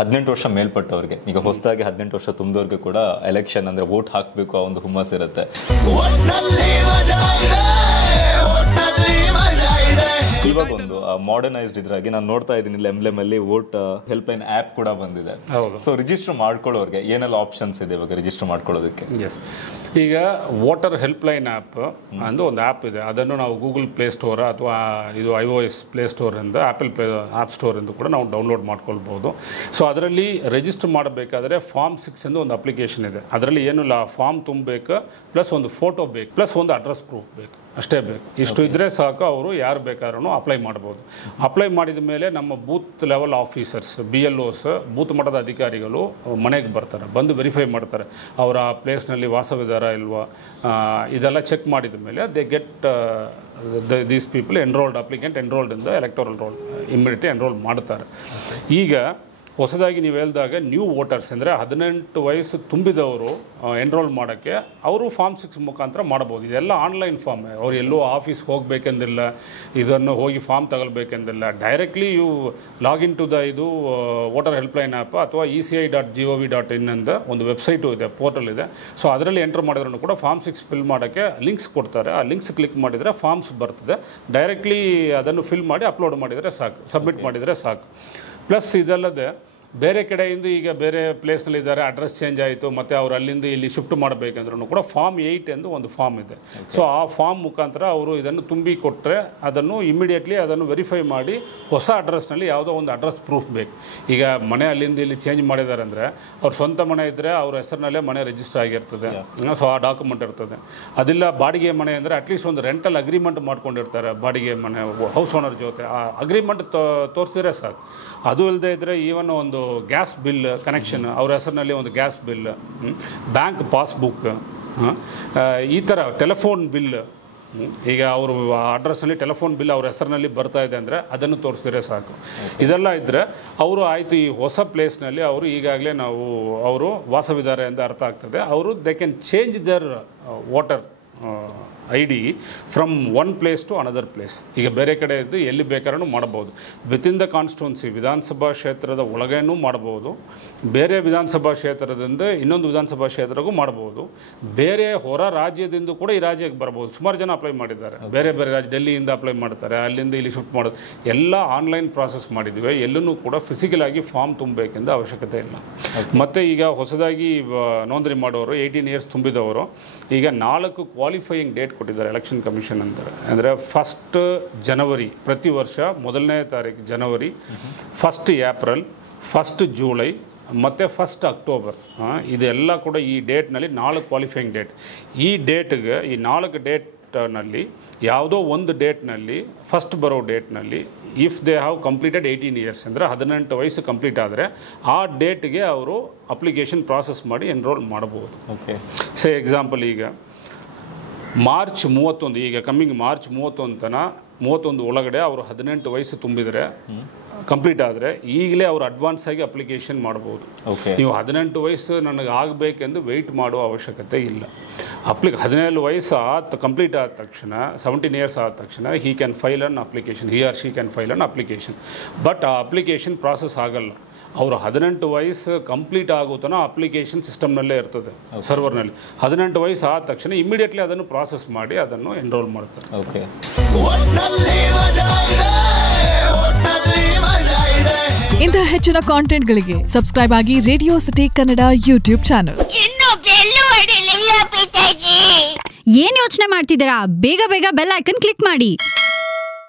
18 ವರ್ಷ ಮೇಲ್ಪಟ್ಟವ್ರಿಗೆ, ಈಗ ಹೊಸದಾಗಿ 18 ವರ್ಷ ತುಂಬಿದವ್ರಿಗೆ ಕೂಡ ಎಲೆಕ್ಷನ್ ಅಂದ್ರೆ ವೋಟ್ ಹಾಕಬೇಕು ಆ ಒಂದು ಹುಮ್ಮಸ್ ಇರುತ್ತೆ. ಇವಾಗ ಒಂದು ಮಾಡರ್ನೈಸ್ಡ್ ಇದ್ರಾಗಿ ನಾನು ನೋಡ್ತಾ ಇದ್ದೀನಿ ಇಲ್ಲಿ ಎಂಬ್ಲೆಮ್ ಅಲ್ಲಿ ವೋಟ್ ಹೆಲ್ಪ್ ಲೈನ್ ಆಪ್ ಕೂಡ ಬಂದಿದೆ. ಸೊ ರಿಜಿಸ್ಟರ್ ಮಾಡ್ಕೊಳ್ಳೋರಿಗೆ ಏನೆಲ್ಲ ಆಪ್ಷನ್ಸ್ ಇದೆ ಇವಾಗ ರಿಜಿಸ್ಟರ್ ಮಾಡ್ಕೊಳ್ಳೋದಕ್ಕೆ? ಈಗ ವೋಟರ್ ಹೆಲ್ಪ್ ಲೈನ್ ಆ್ಯಪ್ ಅಂದು ಒಂದು ಆ್ಯಪ್ ಇದೆ. ಅದನ್ನು ನಾವು ಗೂಗಲ್ ಪ್ಲೇ ಸ್ಟೋರ್ ಅಥವಾ ಇದು iOS ಪ್ಲೇ ಸ್ಟೋರಿಂದ ಆ್ಯಪಲ್ ಆ್ಯಪ್ ಸ್ಟೋರಿಂದ ಕೂಡ ನಾವು ಡೌನ್ಲೋಡ್ ಮಾಡ್ಕೊಳ್ಬೋದು. ಸೊ ಅದರಲ್ಲಿ ರಿಜಿಸ್ಟರ್ ಮಾಡಬೇಕಾದ್ರೆ ಫಾರ್ಮ್ 6 ಎಂದು ಒಂದು ಅಪ್ಲಿಕೇಶನ್ ಇದೆ. ಅದರಲ್ಲಿ ಏನಿಲ್ಲ, ಫಾರ್ಮ್ ತುಂಬಬೇಕು, ಪ್ಲಸ್ ಒಂದು ಫೋಟೋ ಬೇಕು, ಪ್ಲಸ್ ಒಂದು ಅಡ್ರೆಸ್ ಪ್ರೂಫ್ ಬೇಕು, ಅಷ್ಟೇ ಬೇಕು. ಇಷ್ಟು ಇದ್ದರೆ ಸಾಕು, ಅವರು ಯಾರು ಬೇಕಾದ್ರೂ ಅಪ್ಲೈ ಮಾಡ್ಬೋದು. ಅಪ್ಲೈ ಮಾಡಿದ ಮೇಲೆ ನಮ್ಮ booth level officers BLOs, booth ಮಟ್ಟದ ಅಧಿಕಾರಿಗಳು ಮನೆಗೆ ಬರ್ತಾರೆ, ಬಂದು ವೆರಿಫೈ ಮಾಡ್ತಾರೆ ಅವರ ಪ್ಲೇಸ್ನಲ್ಲಿ ವಾಸವಿದಾರ ಇಲ್ವಾ, ಇದೆಲ್ಲ ಚೆಕ್ ಮಾಡಿದ ಮೇಲೆ they get these people enrolled, applicant enrolled in the electoral roll, immediately enrol ಮಾಡ್ತಾರೆ. ಈಗ ಹೊಸದಾಗಿ ನೀವು ಹೇಳಿದಾಗ ನ್ಯೂ ವೋಟರ್ಸ್ ಅಂದರೆ 18 ವಯಸ್ಸು ತುಂಬಿದವರು ಎನ್ರೋಲ್ ಮಾಡೋಕ್ಕೆ ಅವರು ಫಾರ್ಮ್ 6 ಮುಖಾಂತರ ಮಾಡ್ಬೋದು. ಇದೆಲ್ಲ ಆನ್ಲೈನ್ ಫಾರ್ಮ್, ಅವ್ರು ಎಲ್ಲೋ ಆಫೀಸ್ಗೆ ಹೋಗಬೇಕೆಂದಿಲ್ಲ, ಇದನ್ನು ಹೋಗಿ ಫಾರ್ಮ್ ತಗೊಳ್ಬೇಕೆಂದಿಲ್ಲ. Directly you login to the ಇದು ವೋಟರ್ ಹೆಲ್ಪ್ಲೈನ್ ಆ್ಯಪ್ ಅಥವಾ ECI.gov.in ಅಂತ ಒಂದು ವೆಬ್ಸೈಟು ಇದೆ, ಪೋರ್ಟಲ್ ಇದೆ. ಸೊ ಅದರಲ್ಲಿ ಎಂಟರ್ ಮಾಡಿದ್ರೂ ಕೂಡ ಫಾರ್ಮ್ 6 ಫಿಲ್ ಮಾಡೋಕ್ಕೆ ಲಿಂಕ್ಸ್ ಕೊಡ್ತಾರೆ. ಆ ಲಿಂಕ್ಸ್ ಕ್ಲಿಕ್ ಮಾಡಿದರೆ ಫಾರ್ಮ್ಸ್ ಬರ್ತದೆ. ಡೈರೆಕ್ಟ್ಲಿ ಅದನ್ನು ಫಿಲ್ ಮಾಡಿ ಅಪ್ಲೋಡ್ ಮಾಡಿದರೆ ಸಾಕು, ಸಬ್ಮಿಟ್ ಮಾಡಿದರೆ ಸಾಕು. ಪ್ಲಸ್ ಇದಲ್ಲದೆ ಬೇರೆ ಕಡೆಯಿಂದ ಈಗ ಬೇರೆ ಪ್ಲೇಸ್ನಲ್ಲಿದ್ದಾರೆ, ಅಡ್ರೆಸ್ ಚೇಂಜ್ ಆಯಿತು, ಮತ್ತು ಅವ್ರು ಅಲ್ಲಿಂದ ಇಲ್ಲಿ ಶಿಫ್ಟ್ ಮಾಡಬೇಕಂದ್ರೂ ಕೂಡ ಫಾರ್ಮ್ 8 ಎಂದು ಒಂದು ಫಾರ್ಮ್ ಇದೆ. ಸೊ ಆ ಫಾರ್ಮ್ ಮುಖಾಂತರ ಅವರು ಇದನ್ನು ತುಂಬಿ ಕೊಟ್ಟರೆ ಅದನ್ನು ಇಮಿಡಿಯೇಟ್ಲಿ ಅದನ್ನು ವೆರಿಫೈ ಮಾಡಿ ಹೊಸ ಅಡ್ರೆಸ್ನಲ್ಲಿ ಯಾವುದೋ ಒಂದು ಅಡ್ರೆಸ್ ಪ್ರೂಫ್ ಬೇಕು. ಈಗ ಮನೆ ಅಲ್ಲಿಂದ ಇಲ್ಲಿ ಚೇಂಜ್ ಮಾಡಿದ್ದಾರೆ ಅಂದರೆ ಅವ್ರ ಸ್ವಂತ ಮನೆ ಇದ್ದರೆ ಅವ್ರ ಹೆಸರಿನಲ್ಲೇ ಮನೆ ರಿಜಿಸ್ಟರ್ ಆಗಿರ್ತದೆ. ಸೊ ಆ ಡಾಕ್ಯುಮೆಂಟ್ ಇರ್ತದೆ. ಅದಿಲ್ಲ ಬಾಡಿಗೆ ಮನೆ ಅಂದರೆ ಅಟ್ಲೀಸ್ಟ್ ಒಂದು ರೆಂಟಲ್ ಅಗ್ರಿಮೆಂಟ್ ಮಾಡ್ಕೊಂಡಿರ್ತಾರೆ ಬಾಡಿಗೆ ಮನೆ ಹೌಸ್ ಓನರ್ ಜೊತೆ, ಆ ಅಗ್ರಿಮೆಂಟ್ ತೋರಿಸಿದ್ರೆ ಸಾಕು. ಅದು ಇಲ್ಲದೆ ಇದ್ದರೆ ಈವನ್ ಒಂದು ಗ್ಯಾಸ್ ಬಿಲ್ ಕನೆಕ್ಷನ್, ಅವ್ರ ಹೆಸರಿನಲ್ಲಿ ಒಂದು ಗ್ಯಾಸ್ ಬಿಲ್, ಬ್ಯಾಂಕ್ ಪಾಸ್ಬುಕ್, ಈ ಥರ ಟೆಲಿಫೋನ್ ಬಿಲ್, ಈಗ ಅವರು ಅಡ್ರೆಸ್ನಲ್ಲಿ ಟೆಲಿಫೋನ್ ಬಿಲ್ ಅವ್ರ ಹೆಸರಿನಲ್ಲಿ ಬರ್ತಾ ಇದೆ ಅಂದರೆ ಅದನ್ನು ತೋರಿಸಿದ್ರೆ ಸಾಕು. ಇದೆಲ್ಲ ಇದ್ದರೆ ಅವರು ಆಯಿತು ಈ ಹೊಸ ಪ್ಲೇಸ್ನಲ್ಲಿ ಅವರು ಈಗಾಗಲೇ ಅವರು ವಾಸವಿದ್ದಾರೆ ಎಂದು ಅರ್ಥ ಆಗ್ತದೆ. ಅವರು they can change their voter ID from one place to another place. ಈಗ ಬೇರೆ ಕಡೆ ಇದ್ದು ಎಲ್ಲಿ ಬೇಕಾದ್ರೂ ಮಾಡ್ಬೋದು. ವಿತಿನ್ ದ ಕಾನ್ಸ್ಟಿಟ್ಯೂನ್ಸಿ, ವಿಧಾನಸಭಾ ಕ್ಷೇತ್ರದ ಒಳಗೇನೂ ಮಾಡ್ಬೋದು, ಬೇರೆ ವಿಧಾನಸಭಾ ಕ್ಷೇತ್ರದಿಂದ ಇನ್ನೊಂದು ವಿಧಾನಸಭಾ ಕ್ಷೇತ್ರಕ್ಕೂ ಮಾಡ್ಬೋದು, ಬೇರೆ ಹೊರ ರಾಜ್ಯದಿಂದ ಕೂಡ ಈ ರಾಜ್ಯಕ್ಕೆ ಬರ್ಬೋದು. ಸುಮಾರು ಜನ ಅಪ್ಲೈ ಮಾಡಿದ್ದಾರೆ, ಬೇರೆ ಬೇರೆ ರಾಜ್ಯ, ಡೆಲ್ಲಿಯಿಂದ ಅಪ್ಲೈ ಮಾಡ್ತಾರೆ, ಅಲ್ಲಿಂದ ಇಲ್ಲಿ ಶಿಫ್ಟ್ ಮಾಡೋದು ಎಲ್ಲ ಆನ್ಲೈನ್ ಪ್ರಾಸೆಸ್ ಮಾಡಿದ್ವಿ. ಎಲ್ಲೂ ಕೂಡ ಫಿಸಿಕಲ್ ಆಗಿ ಫಾರ್ಮ್ ತುಂಬಬೇಕೆಂದ ಅವಶ್ಯಕತೆ ಇಲ್ಲ. ಮತ್ತು ಈಗ ಹೊಸದಾಗಿ ನೋಂದಣಿ ಮಾಡೋರು 18 ಇಯರ್ಸ್ ತುಂಬಿದವರು ಈಗ 4 ಕ್ವಾಲಿಫೈಯಿಂಗ್ ಡೇಟ್ ಕೊಟ್ಟಿದ್ದಾರೆ ಎಲೆಕ್ಷನ್ ಕಮಿಷನ್ ಅಂತಾರೆ. ಅಂದರೆ 1 ಜನವರಿ ಪ್ರತಿ ವರ್ಷ, 1ನೇ ತಾರೀಕು ಜನವರಿ, 1 ಏಪ್ರಿಲ್, 1 ಜೂಲೈ ಮತ್ತು 1 ಅಕ್ಟೋಬರ್. ಇದೆಲ್ಲ ಕೂಡ ಈ ಡೇಟ್ನಲ್ಲಿ 4 ಕ್ವಾಲಿಫೈಯಿಂಗ್ ಡೇಟ್. ಈ ಡೇಟ್ಗೆ, ಈ 4 ಡೇಟ್ನಲ್ಲಿ ಯಾವುದೋ ಒಂದು ಡೇಟ್ನಲ್ಲಿ, ಫಸ್ಟ್ ಬರೋ ಡೇಟ್ನಲ್ಲಿ if they have completed 18 years ಅಂದರೆ 18 ವಯಸ್ಸು ಕಂಪ್ಲೀಟ್ ಆದರೆ ಆ ಡೇಟ್ಗೆ ಅವರು ಅಪ್ಲಿಕೇಶನ್ ಪ್ರಾಸೆಸ್ ಮಾಡಿ ಎನ್ರೋಲ್ ಮಾಡ್ಬೋದು. ಸೇ ಎಕ್ಸಾಂಪಲ್, ಈಗ ಮಾರ್ಚ್ 31, ಈಗ ಕಮ್ಮಿಂಗ್ ಮಾರ್ಚ್ 31 ಒಳಗಡೆ ಅವರು 18 ವಯಸ್ಸು ತುಂಬಿದರೆ, ಕಂಪ್ಲೀಟ್ ಆದರೆ ಈಗಲೇ ಅವರು ಅಡ್ವಾನ್ಸ್ ಆಗಿ ಅಪ್ಲಿಕೇಶನ್ ಮಾಡ್ಬೋದು. ನೀವು 18 ವಯಸ್ಸು ನನಗೆ ಆಗಬೇಕೆಂದು ವೆಯ್ಟ್ ಮಾಡುವ ಅವಶ್ಯಕತೆ ಇಲ್ಲ. 17 ವಯಸ್ಸು ಕಂಪ್ಲೀಟ್ ಆದ ತಕ್ಷಣ, 17 ಇಯರ್ಸ್ ಆದ ತಕ್ಷಣ he can file an application, he or she can file an application. But ಆ ಅಪ್ಲಿಕೇಶನ್ ಪ್ರಾಸೆಸ್ ಆಗಲ್ಲ. ಅವರು 18 ವಯಸ್ಸು ಕಂಪ್ಲೀಟ್ ಆಗುತ್ತಾನೋ ಅಪ್ಲಿಕೇಶನ್ ಸಿಸ್ಟಮ್ನಲ್ಲೇ ಇರ್ತದೆ, ಸರ್ವರ್ನಲ್ಲಿ. 18 ವಯಸ್ಸು ಆದ ತಕ್ಷಣ ಇಮಿಡಿಯೇಟ್ಲಿ ಅದನ್ನು ಪ್ರಾಸೆಸ್ ಮಾಡಿ ಅದನ್ನು ಎನ್ರೋಲ್ ಮಾಡ್ತಾರೆ. ಇಂತಹ ಹೆಚ್ಚಿನ ಕಾಂಟೆಂಟ್ಗಳಿಗೆ ಸಬ್ಸ್ಕ್ರೈಬ್ ಆಗಿ radio city Kannada YouTube channel. ಏನ್ ಯೋಚನೆ ಮಾಡ್ತಿದ್ದೀರಾ? ಬೇಗ ಬೇಗ ಬೆಲ್ ಐಕನ್ ಕ್ಲಿಕ್ ಮಾಡಿ.